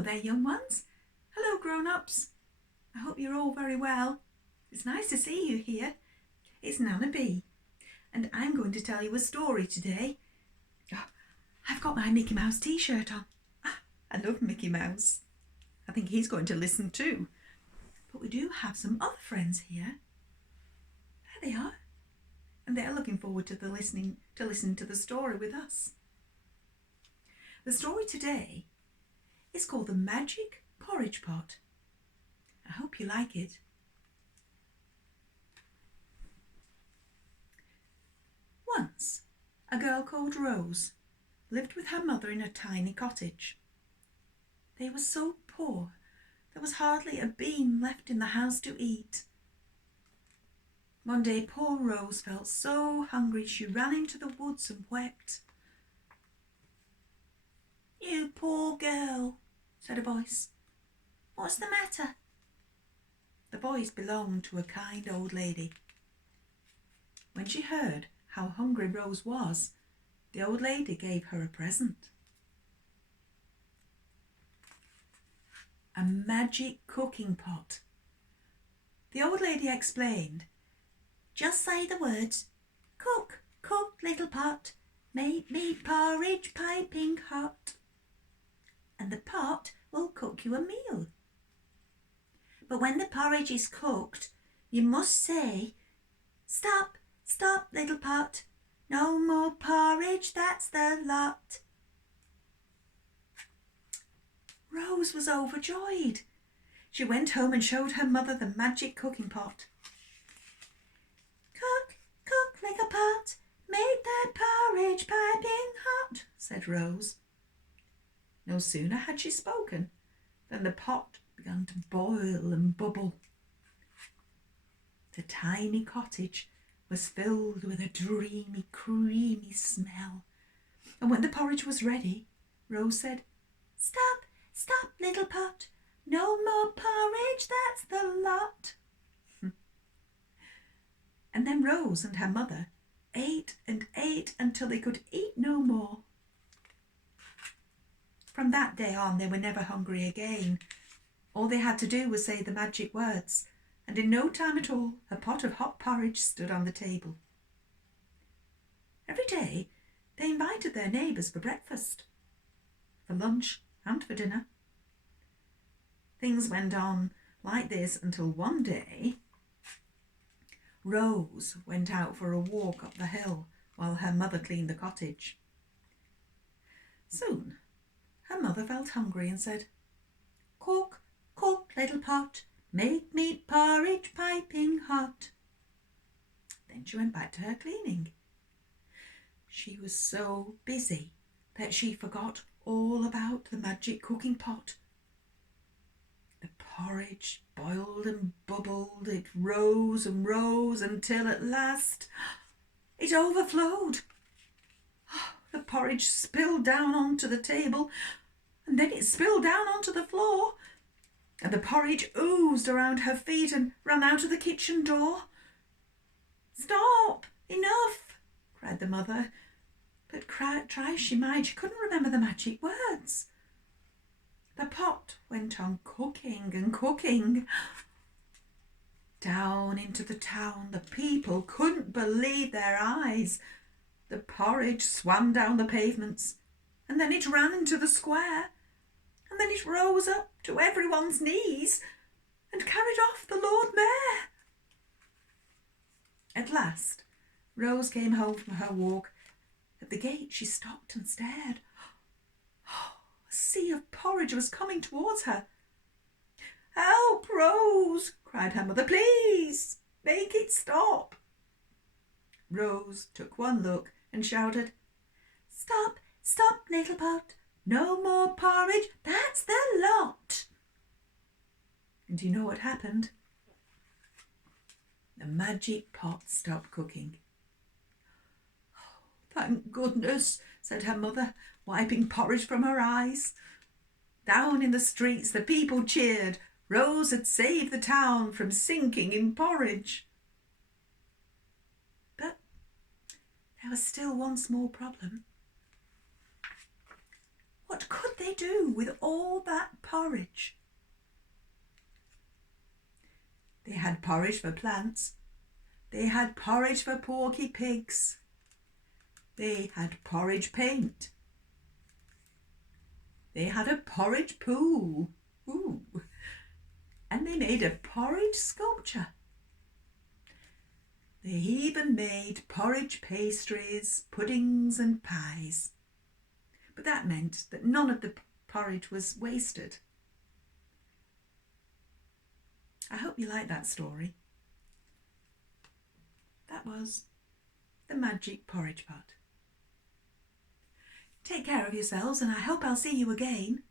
Hello there, young ones. Hello, grown-ups. I hope you're all very well. It's nice to see you here. It's Nanna B, and I'm going to tell you a story today. Oh, I've got my Mickey Mouse t-shirt on. I love Mickey Mouse. I think he's going to listen too. But we do have some other friends here. There they are. And they're looking forward to listening to the story with us. The story today is called the Magic Porridge Pot. I hope you like it. Once, a girl called Rose lived with her mother in a tiny cottage. They were so poor, there was hardly a bean left in the house to eat. One day, poor Rose felt so hungry she ran into the woods and wept. "You poor girl," said a voice. "What's the matter?" The voice belonged to a kind old lady. When she heard how hungry Rose was, the old lady gave her a present. A magic cooking pot. The old lady explained, "Just say the words, 'Cook, cook, little pot, make me porridge piping hot,' and the pot will cook you a meal. But when the porridge is cooked, you must say, 'Stop, stop, little pot, no more porridge, that's the lot.'" Rose was overjoyed. She went home and showed her mother the magic cooking pot. "Cook, cook, little pot, make that porridge piping hot," said Rose. No sooner had she spoken than the pot began to boil and bubble. The tiny cottage was filled with a dreamy, creamy smell. And when the porridge was ready, Rose said, "Stop, stop, little pot, no more porridge, that's the lot." And then Rose and her mother ate and ate until they could eat no more. From that day on, they were never hungry again. All they had to do was say the magic words, and in no time at all, a pot of hot porridge stood on the table. Every day, they invited their neighbours for breakfast, for lunch, and for dinner. Things went on like this until one day, Rose went out for a walk up the hill while her mother cleaned the cottage. Soon, her mother felt hungry and said, "Cook, cook, little pot, make me porridge piping hot." Then she went back to her cleaning. She was so busy that she forgot all about the magic cooking pot. The porridge boiled and bubbled, it rose and rose until at last it overflowed. The porridge spilled down onto the table, and then it spilled down onto the floor, and the porridge oozed around her feet and ran out of the kitchen door. "Stop! Enough!" cried the mother, but try as she might, she couldn't remember the magic words. The pot went on cooking and cooking. Down into the town, the people couldn't believe their eyes. The porridge swam down the pavements, and then it ran into the square, and then it rose up to everyone's knees and carried off the Lord Mayor. At last, Rose came home from her walk. At the gate, she stopped and stared. A sea of porridge was coming towards her. "Help, Rose!" cried her mother. "Please, make it stop." Rose took one look and shouted, "Stop, stop, little pot, no more porridge, that's the lot." And do you know what happened? The magic pot stopped cooking. "Thank goodness," said her mother, wiping porridge from her eyes. Down in the streets, the people cheered. Rose had saved the town from sinking in porridge. But there was still one small problem. What could they do with all that porridge. They had porridge for plants. They had porridge for porky pigs. They had porridge paint. They had a porridge pool. Ooh. And they made a porridge sculpture. They even made porridge pastries, puddings and pies. But that meant that none of the porridge was wasted. I hope you like that story. That was the Magic Porridge Pot. Take care of yourselves, and I hope I'll see you again.